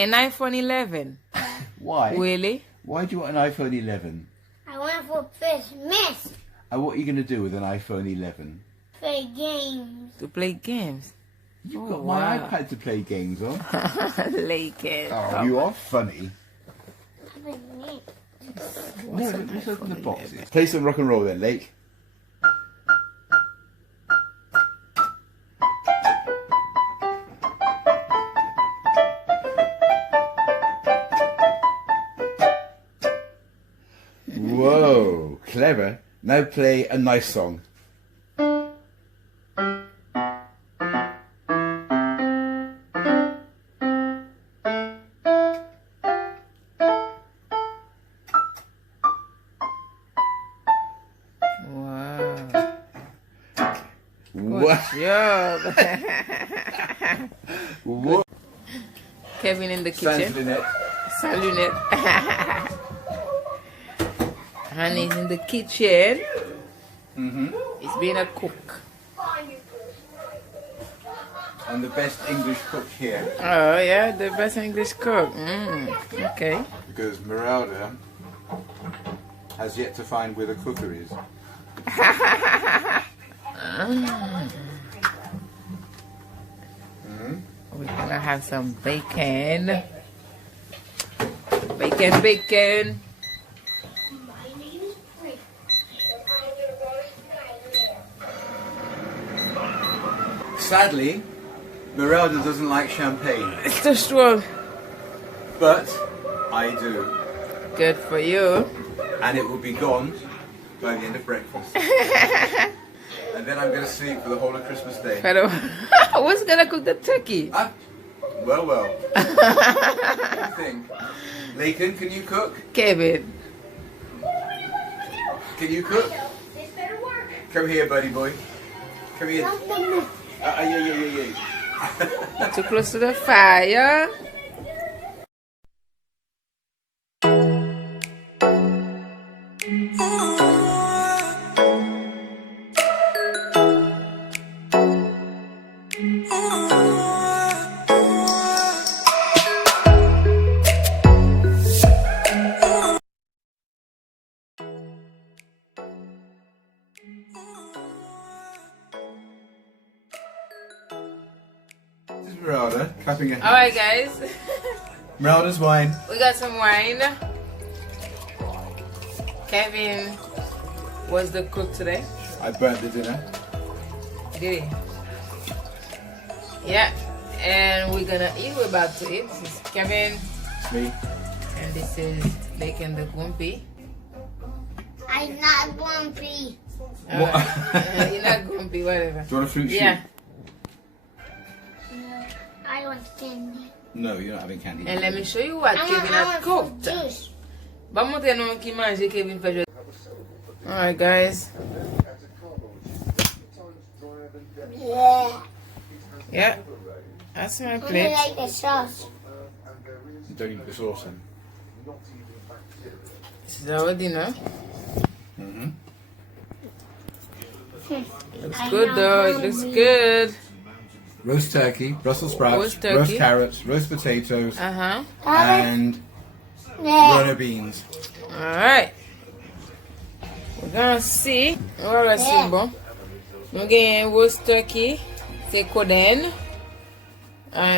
An iPhone 11. Why? Really? Why do you want an iPhone 11? I want for Christmas. And what are you going to do with an iPhone 11? Play games. To play games. You've got my iPad to play games on. Play games. Oh, you are funny. Papa, me. No, let's open the boxes. Play some rock and roll then, Lake. Whoa, clever. Now play a nice song. Good job. What? Kevin in the kitchen. Salunet. Honey's in the kitchen. He's being a cook. I'm the best English cook here. Oh yeah, the best English cook. Okay. Because Meralda has yet to find where the cooker is. We're gonna have some bacon. Bacon. Sadly, Meralda doesn't like champagne. It's too strong. But I do. Good for you. And it will be gone by the end of breakfast. And then I'm going to sleep for the whole of Christmas Day. Who's gonna cook the turkey? Well. What do you think? Lakin, can you cook? Kevin. Can you cook? This better work. Come here, buddy boy. Come here. Yeah. Too close to the fire. This is Meralda clapping her hands. Alright guys. Meralda's wine. We got some wine. Kevin was the cook today. I burnt the dinner. Did he? Yeah. And we're gonna eat. We're about to eat. This is Kevin. It's me. And this is Bacon the Gumpy. I'm not grumpy. You're not grumpy, whatever. Do you want a fruit shoot? Yeah. No, I want candy. No, you're not having candy. And let me show you what Kevin had cooked. Ba montre nou ki manje Kevin fait. Alright guys. Yeah. Yeah. That's my I plate. like the sauce. Don't eat the sauce then. This is our dinner. Mm-hmm. Looks good though. It looks good. Roast turkey, Brussels sprouts, roast carrots, roast potatoes, and runner beans. Alright. We're gonna see. Voilà, c'est bon. Nous gagnons roast turkey. C'est koden.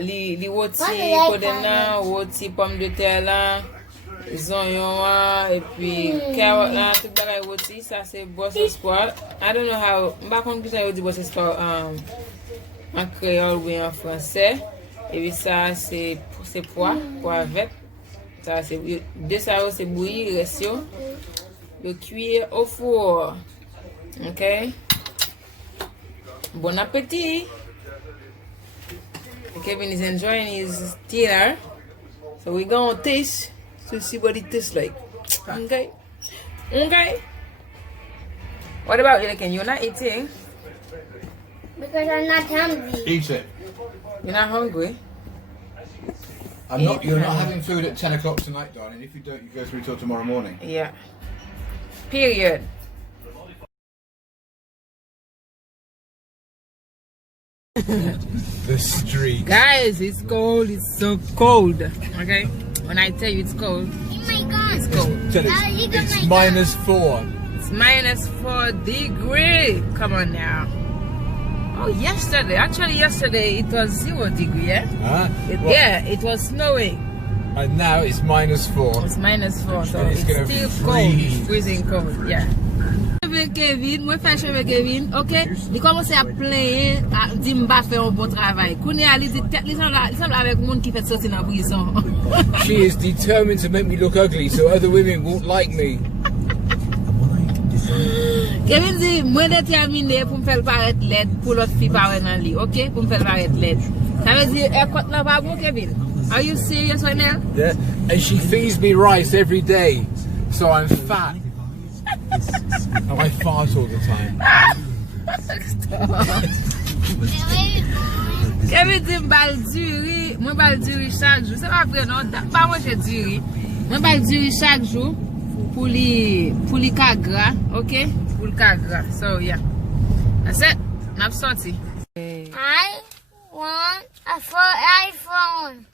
Li woti koden là, woti pomme de terre là, oignon là, et puis carotte là, tout bagay woti. Ça c'est Brussels sprout. I don't know how. M'pa konn ki ça yo di Brussels sprout en créole ou en français. Et puis ça c'est pois avec. Ça c'est de ça c'est bouilli, il reste le cuire au four. OK? Bon appétit. Kevin is enjoying his dinner. So we're going to taste to see what it tastes like. Okay? Okay? What about you, Ken? You're not eating? Because I'm not hungry. Eat it. You're not hungry? I'm not. You're not having food at 10 o'clock tonight, darling. If you don't, you go through till tomorrow morning. Yeah. Period. The street. Guys, it's cold. It's so cold. Okay? When I tell you it's cold, Oh my God. it's cold. It's -4. It's -4 degrees. Come on now. Oh, yesterday. Actually, yesterday it was 0 degrees, yeah? Yeah, it was snowing. And now it's -4. It's -4, so And it's it's gonna still freeze. cold. It's freezing cold, yeah. Kevin, moi fè cheve Kevin, ok? Li komanse a pleye, di mba fè un bon travay. Kouni a li di tet, li semble avèk moun ki fè soti nan prison. She is determined to make me look ugly so other women won't like me. Kevin di, mwen determine pou m fèl paret led pou lot fi paret nan li, ok? Pou m fèl paret led. Sa ve di, ekot nan pa bon Kevin? Are you serious right now? Yeah. And she feeds me rice every day, so I'm fat. And I fart all the time. Kevin di m bal duri, mwen bal duri chak jou. Se pa vre non, pa mwen che duri. Mwen bal duri chak jou pou li ka gra, ok? Pou li ka gra. So yeah. That's it. Nap sorti. I want a iPhone.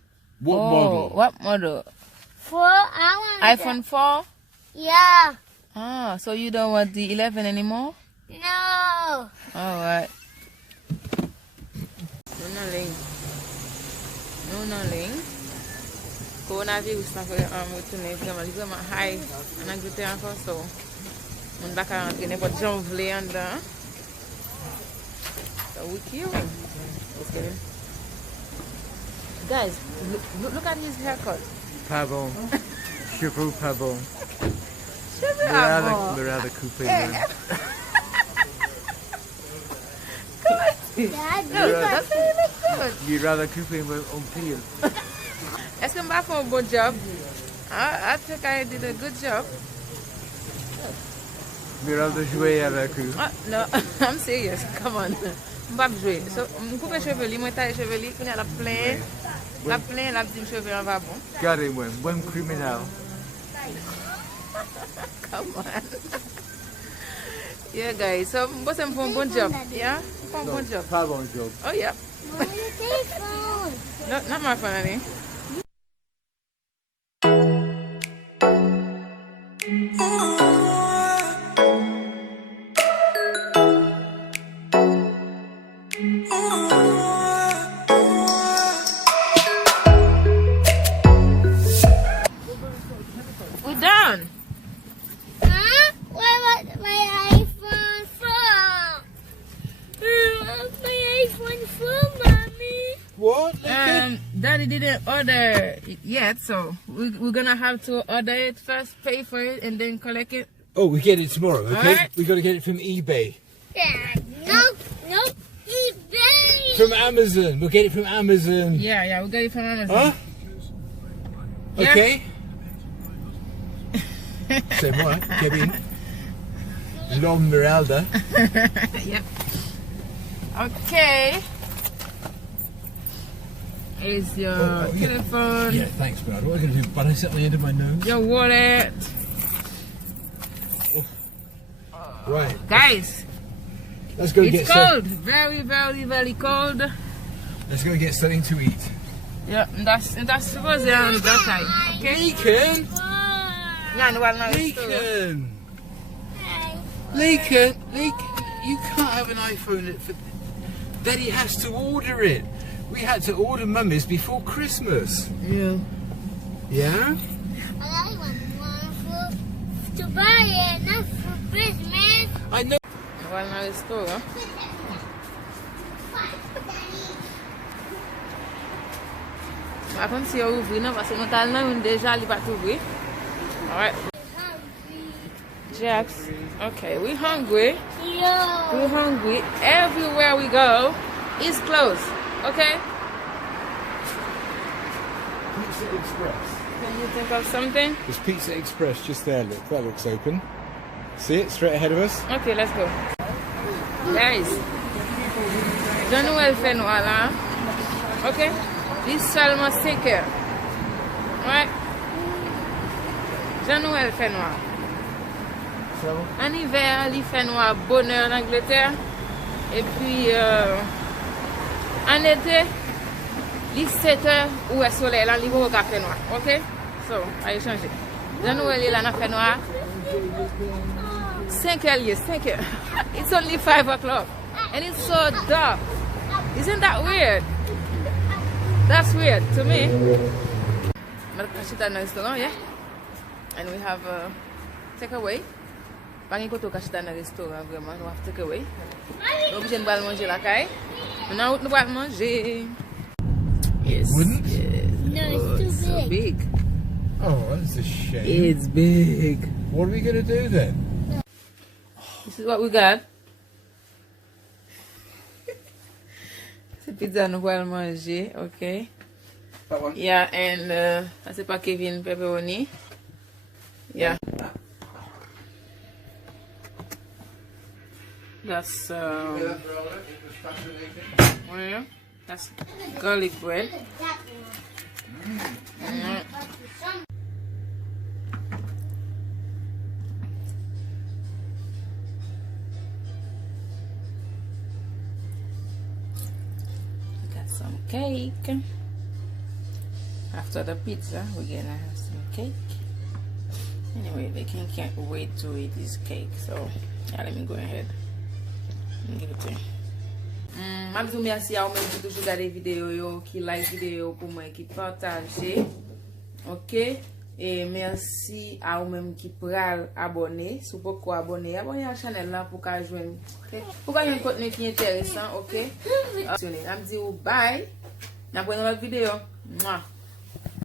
What model? What model? I want iPhone 4? Yeah. Ah, so you don't want the 11 anymore? No. Alright. Non-ling. Coronavirus na fè retourne vraiment high en Angleterre encore, so moun baka rentre n'importe jan vle an dan. So we kill him. Let's get him. Guys, look at his haircut. Pavon. Chevaux pavon. Cheveux rather coupé. Dad, That's really look good. You'd rather coupé on peel. Est-ce que m'a fait un bon job? I think I did a good job. You'd rather jouer avec eux. No, I'm serious. Come on. M'pa jouer. So, m'coupe cheveux li, moi taille cheveux li, kouni a la plein, la petite cheveux en va bon. Regardez-moi, bon criminel. Come on. Yeah, guys. So, m'bosse me fait un bon job. Yeah? M'fait un bon job. Pas bon job. Oh, yeah. Where's your telephone? No, not my phone, honey. We're done. Huh? Where was my iPhone from? Where's my iPhone from, Mommy? What? Daddy didn't order it yet, so we're gonna have to order it first, pay for it, and then collect it. Oh, we get it tomorrow, okay? Alright. We got to get it from eBay. Dad, nope, eBay. From Amazon. We'll get it from Amazon. Yeah, we'll get it from Amazon. Huh? Yeah. Okay. C'est moi, Kevin. L'homme Meralda. Yep. Okay. Here's your telephone. Yeah, thanks, Brad. What am I going to do? But I sit on the end of my nose? Your wallet. Right. Guys, Let's go it's cold. Very, very, very cold. Let's go get something to eat. Yeah, that's supposed to be on that side. Okay? Lincoln! Lincoln! You can't have an iPhone. Daddy has to order it. We had to order Mummy's before Christmas. Yeah. Yeah? I want one to buy it, not for Christmas. I know. Well, now it's cold, huh? Par contre, si on ouvre, non, parce que nous avons déjà les pas ouvrir. Alright. Jax. Okay, we're hungry. Yeah. We're hungry. Everywhere we go is closed. Okay? Pizza Express. Can you think of something? There's Pizza Express just there. Look, that looks open. See it straight ahead of us? Okay, let's go. Guys, Kijan Nou fait noir là. Ok? Il seulement 5 heures. Ouais? Kijan Nou fait noir. En hiver, il fait noir bonheur en Angleterre. Et puis, en été, il 7 heures où est soleil là, il va au café noir. Ok? So, allez changer. Kijan Nou est là, il fait noir. 5 heures, 5 heures. It's only 5 o'clock. And it's so dark. Isn't that weird? That's weird to me. I'm in a restaurant, yeah? And we have takeaway. Pas de restaurant vraiment, nous avons takeaway. Nous obligés de manger la caille. Maintenant, nous allons manger. Yes. Wouldn't? No, it's too So big. big. Oh, that's a shame. It's big. What are we going to do then? This is what we got. C'est pizza nous allons manger, ok? Yeah, and ça c'est pas Kevin pepperoni. Yeah. That's yeah, that's garlic bread. Got some cake. After the pizza, we're gonna have some cake. Anyway, they can't wait to eat this cake, so yeah, let me go ahead and give it to you. Je vous remercie à vous qui toujours regarder vidéo, qui like vidéo pour moi, qui partage. Ok? Et merci à vous même qui pral abonner. Si vous pouvez abonner à la chaîne là pour qu'à joindre. Ok? Pour qu'il y ait un contenu qui est intéressant, ok? Je vous dis bye. Dans une autre vidéo. Mouah.